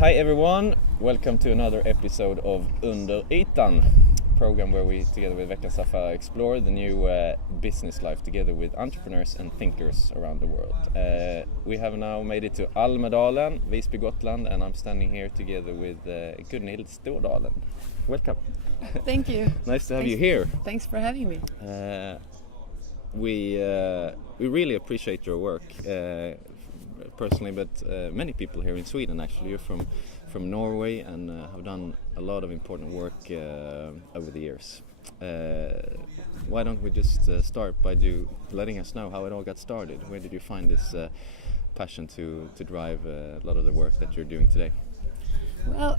Hi everyone, welcome to another episode of Under Ytan, program where we together with Veckans Affärer explore the new business life together with entrepreneurs and thinkers around the world. We have now made it to Almedalen, Visby, Gotland, and I'm standing here together with Gunhild Stordalen. Welcome. Thank you. Nice to have you here. Thanks for having me. We really appreciate your work. Personally, but many people here in Sweden actually. You're from Norway and have done a lot of important work over the years. Why don't we just start by letting us know how it all got started? Where did you find this passion to drive a lot of the work that you're doing today? Well,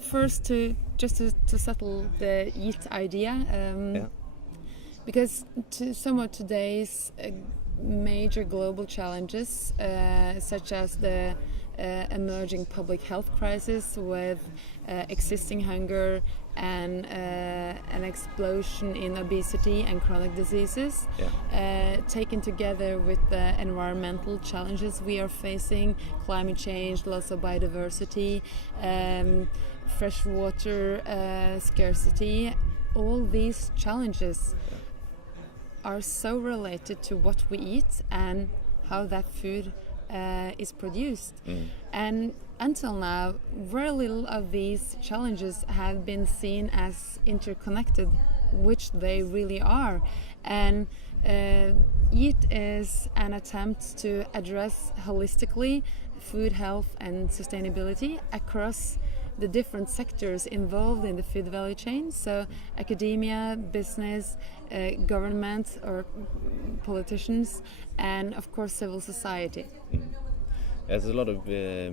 first to settle the eat idea, because some of today's major global challenges, such as the emerging public health crisis with existing hunger and an explosion in obesity and chronic diseases, taken together with the environmental challenges we are facing, climate change, loss of biodiversity, fresh water scarcity, all these challenges are so related to what we eat and how that food is produced. And until now, very little of these challenges have been seen as interconnected, which they really are. And EAT is an attempt to address holistically food health and sustainability across the different sectors involved in the food value chain, so academia, business, government or politicians, and of course civil society. There's a lot of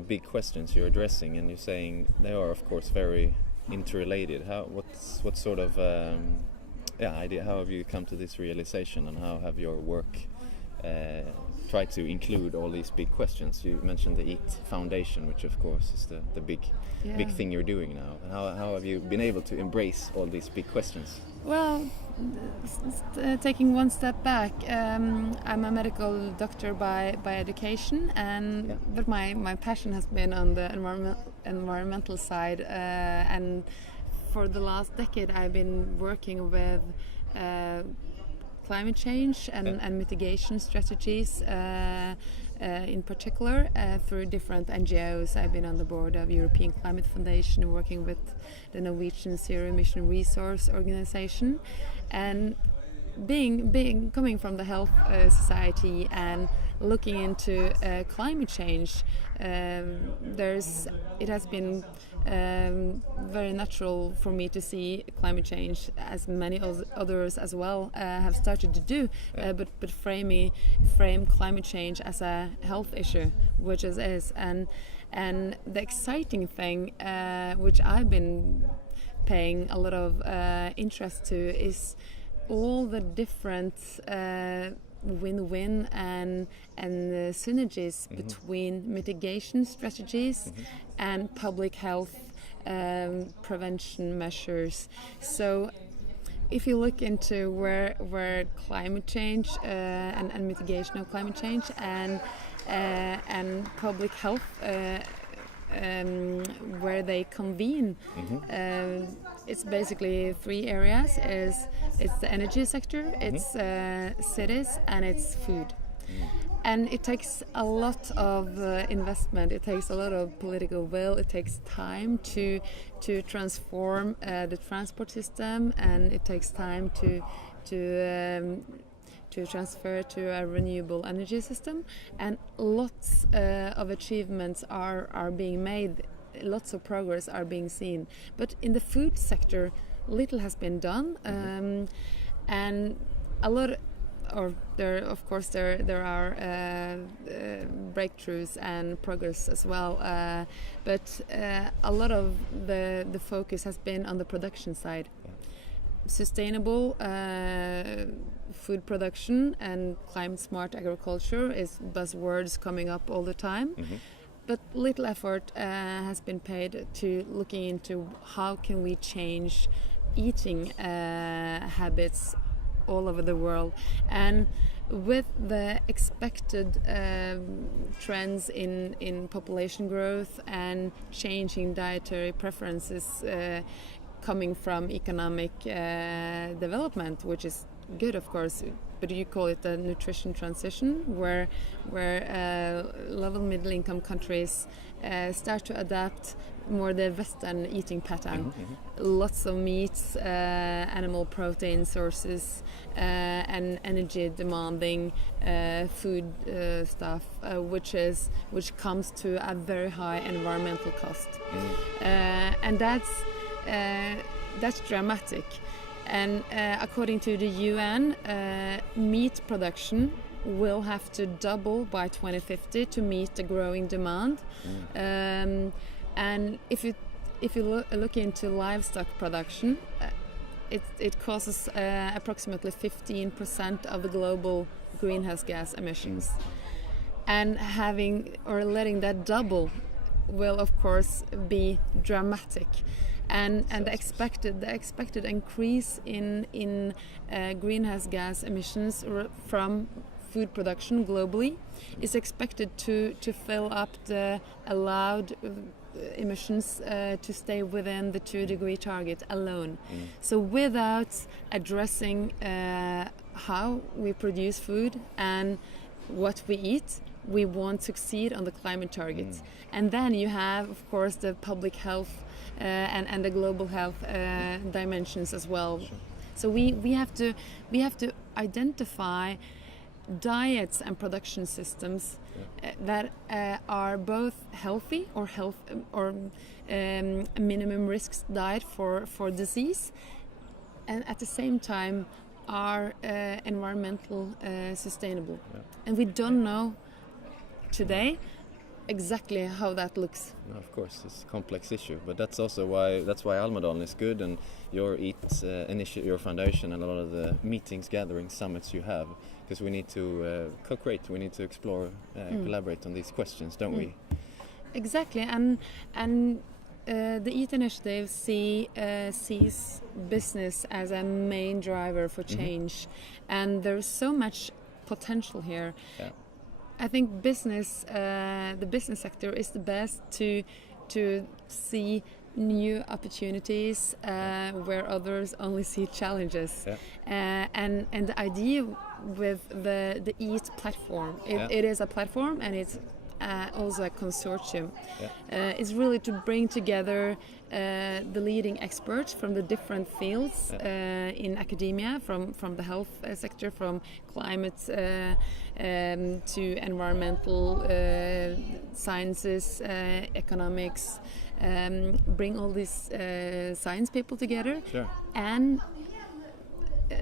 big questions you're addressing, and you're saying they are of course very interrelated. What sort of idea? How have you come to this realization, and how have your work try to include all these big questions? You mentioned the EAT Foundation, which of course is the big thing you're doing now. How have you been able to embrace all these big questions? Well, taking one step back, I'm a medical doctor by education, but my passion has been on the environmental side, and for the last decade I've been working with climate change and mitigation strategies, in particular through different NGOs. I've been on the board of European Climate Foundation, working with the Norwegian Zero Emission Resource Organization, and coming from the health society and looking into climate change, it has been very natural for me to see climate change, as many others as well have started to do, but frame climate change as a health issue, which it is. And the exciting thing, which I've been paying a lot of interest to, is all the different win-win and synergies between mitigation strategies and public health prevention measures. So if you look into where climate change and mitigation of climate change and public health, where they convene, it's basically three areas. It's the energy sector, it's cities, and it's food. And it takes a lot of investment, it takes a lot of political will, it takes time to transform the transport system, and it takes time to transfer to a renewable energy system, and lots of achievements are being made, lots of progress are being seen. But in the food sector, little has been done, and a lot. There are breakthroughs and progress as well, but a lot of the focus has been on the production side. Sustainable food production and climate smart agriculture is buzzwords coming up all the time, but little effort has been paid to looking into how can we change eating habits all over the world. And with the expected trends in population growth and changing dietary preferences coming from economic development, which is good, of course, but you call it a nutrition transition, where low and middle income countries start to adapt more the Western eating pattern. Lots of meats, animal protein sources, and energy demanding food stuff, which comes to a very high environmental cost, and that's dramatic. And according to the UN, meat production will have to double by 2050 to meet the growing demand. And if you look into livestock production, it causes approximately 15% of the global greenhouse gas emissions. And letting that double will, of course, be dramatic. And the expected increase in greenhouse gas emissions from food production globally is expected to fill up the allowed emissions to stay within the 2-degree target alone. So without addressing how we produce food and what we eat, we won't succeed on the climate targets. And then you have, of course, the public health and the global health dimensions as well. Sure. So we have to identify diets and production systems that are both healthy or minimum risks diet for disease, and at the same time are environmental sustainable. And we don't know today exactly how that looks. No, of course, it's a complex issue, but that's why Almedalen is good, and your your foundation and a lot of the meetings, gatherings, summits you have, because we need to co-create, we need to explore, collaborate on these questions, don't we? Exactly, and the EAT initiative sees business as a main driver for change, and there's so much potential here. I think the business sector is the best to see new opportunities where others only see challenges. And the idea with the EAT platform, it is a platform, and it's also a consortium. Is really to bring together the leading experts from the different fields in academia, from the health sector, from climate to environmental sciences, economics, bring all these science people together and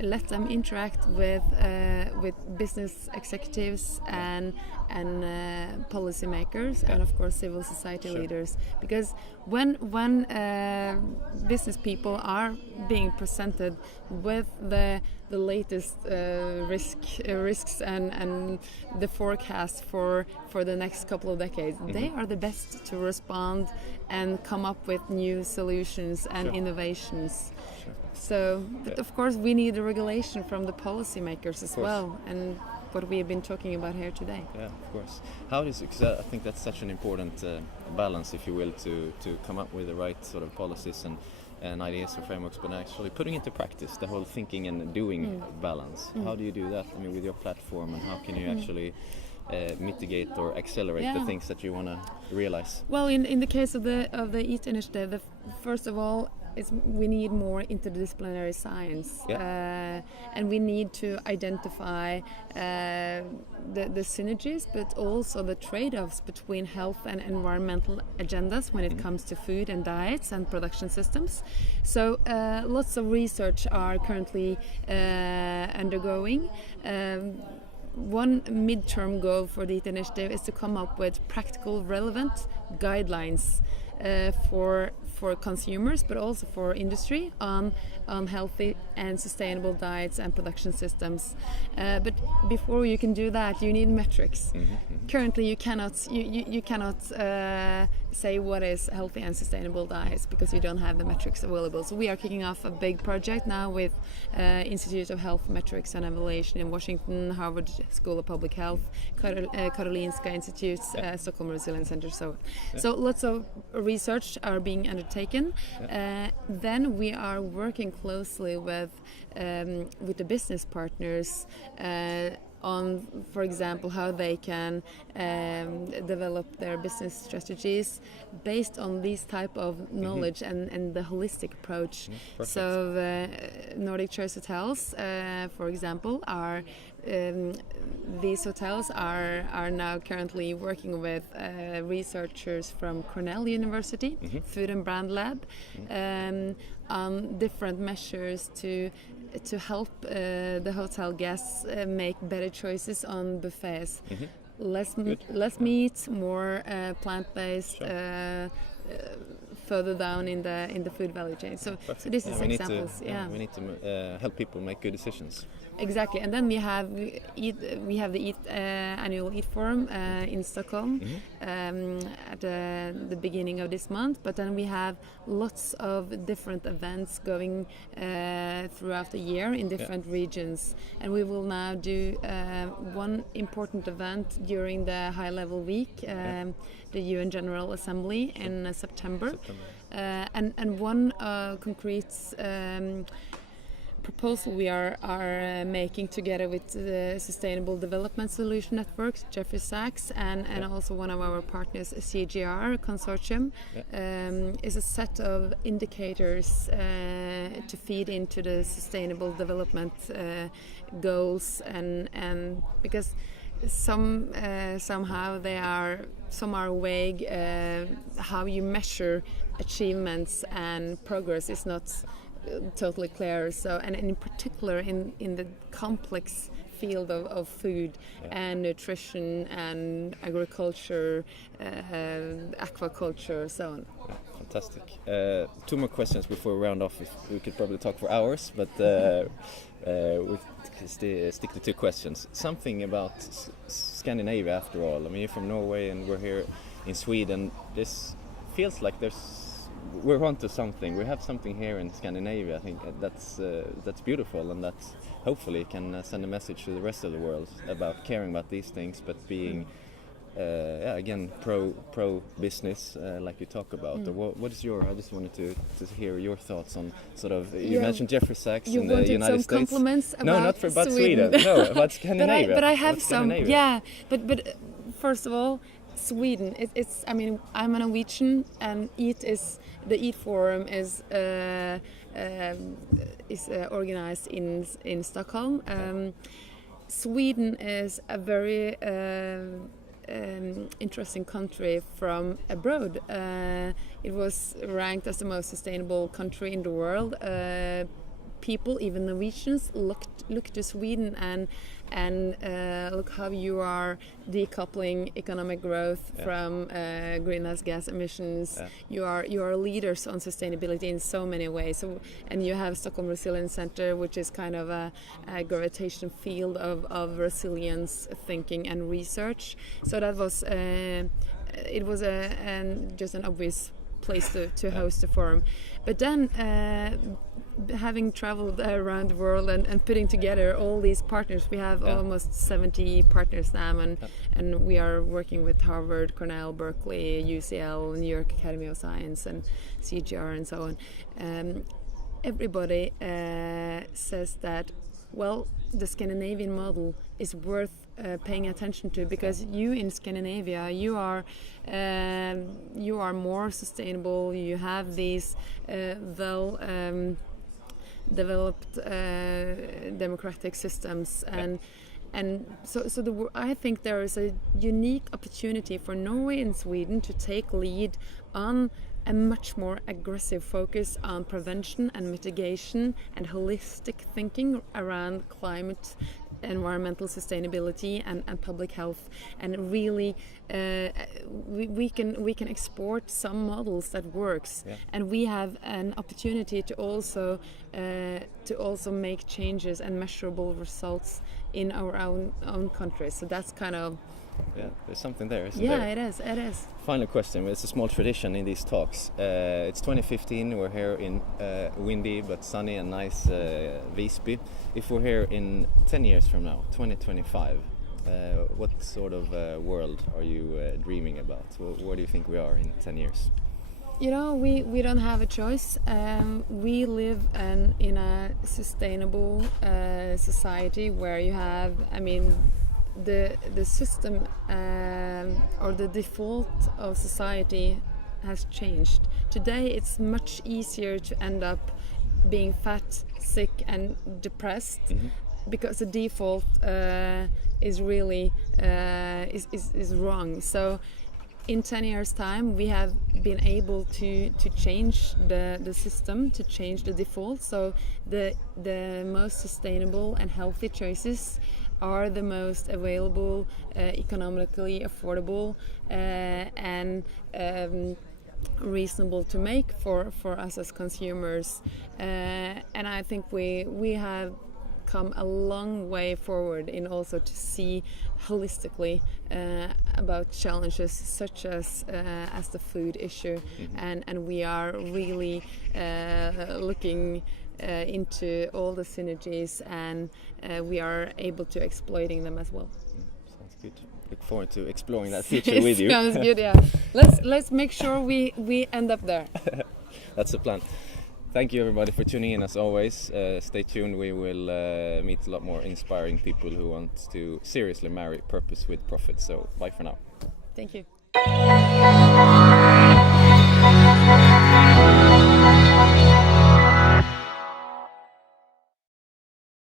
let them interact with business executives and policymakers and of course civil society leaders, because when business people are being presented with the latest risks and the forecast for the next couple of decades, they are the best to respond and come up with new solutions and innovations. So, but of course we need a regulation from the policymakers as well, and what we have been talking about here today. Yeah, of course. How is it, 'cause I think that's such an important balance, if you will, to come up with the right sort of policies and ideas and frameworks, but actually putting into practice the whole thinking and doing balance. How do you do that? I mean, with your platform, and how can you actually mitigate or accelerate the things that you want to realize? Well, in the case of the EAT initiative, first of all, we need more interdisciplinary science, and we need to identify the synergies, but also the trade-offs between health and environmental agendas when it comes to food and diets and production systems. So lots of research are currently undergoing. One midterm goal for the EAT initiative is to come up with practical, relevant guidelines for consumers, but also for industry on healthy and sustainable diets and production systems. But before you can do that, you need metrics. Currently, you cannot say what is healthy and sustainable diets because you don't have the metrics available. So we are kicking off a big project now with Institute of Health Metrics and Evaluation in Washington, Harvard School of Public Health, Karolinska Institute, Stockholm Resilience Center. So lots of research are being undertaken. Then we are working closely with the business partners on, for example, how they can develop their business strategies based on these type of knowledge and the holistic approach. So Nordic Choice Hotels, for example, are these hotels are now currently working with researchers from Cornell University, Food and Brand Lab, on different measures to help the hotel guests make better choices on buffets. Less meat, more plant-based, further down in the food value chain. So this is examples. We need to help people make good decisions. Exactly, and then we have the annual Eat Forum in Stockholm at the beginning of this month. But then we have lots of different events going throughout the year in different regions, and we will now do one important event during the high-level week, the UN General Assembly in September. And one concrete proposal we are making together with the Sustainable Development Solution Network, Jeffrey Sachs, and also one of our partners, CGR Consortium, is a set of indicators to feed into the sustainable development goals, and because somehow some are vague, how you measure achievements and progress is not totally clear. So, and in particular in the complex field of food and nutrition and agriculture, aquaculture, so on. Fantastic. 2 more questions before we round off. We could probably talk for hours, but we'll stick to 2 questions. Something about Scandinavia, after all. I mean, you're from Norway and we're here in Sweden. This feels like we're onto something. We have something here in Scandinavia. I think that's beautiful, and that hopefully can send a message to the rest of the world about caring about these things, but being again pro business, like you talk about. What is I just wanted to hear your thoughts on sort of. You mentioned Jeffrey Sachs in the United States. You wanted some compliments about about Sweden. No, about Scandinavia. but I have some. Yeah, but first of all, Sweden. It's. I mean, I'm a Norwegian, and the Eat Forum is organized in Stockholm. Sweden is a very interesting country from abroad. It was ranked as the most sustainable country in the world. People, even Norwegians, look to Sweden and look how you are decoupling economic growth from greenhouse gas emissions. You are leaders on sustainability in so many ways. So, and you have Stockholm Resilience Center, which is kind of a gravitation field of resilience thinking and research. So that was it was just an obvious place to host a forum. But then having traveled around the world and putting together all these partners, we have almost 70 partners now, and we are working with Harvard, Cornell, Berkeley, UCL, New York Academy of Science, and CGR, and so on. Everybody says that, well, the Scandinavian model is worth paying attention to, because you in Scandinavia, you are more sustainable. You have these developed democratic systems, and so I think there is a unique opportunity for Norway and Sweden to take lead on a much more aggressive focus on prevention and mitigation and holistic thinking around climate, environmental sustainability and public health, and really we can export some models that works, and we have an opportunity to also make changes and measurable results in our own countries. So that's kind of Yeah, there's something there, isn't Yeah, there? it is. It is. Final question. It's a small tradition in these talks. It's 2015. We're here in windy but sunny and nice Visby. If we're here in 10 years from now, 2025, what sort of world are you dreaming about? Where do you think we are in 10 years? You know, we don't have a choice. We live in a sustainable society where you have, I mean, the system or the default of society has changed. Today it's much easier to end up being fat, sick and depressed because the default is really is wrong. So in 10 years time we have been able to change the system, to change the default, so the most sustainable and healthy choices are the most available, economically affordable and reasonable to make for us as consumers, and I think we have come a long way forward in also to see holistically about challenges such as the food issue, and we are really looking into all the synergies, and we are able to exploiting them as well. Sounds good. Look forward to exploring that future with you. Sounds good, yeah. Let's make sure we end up there. That's the plan. Thank you everybody for tuning in as always. Stay tuned, we will meet a lot more inspiring people who want to seriously marry purpose with profit. So bye for now. Thank you.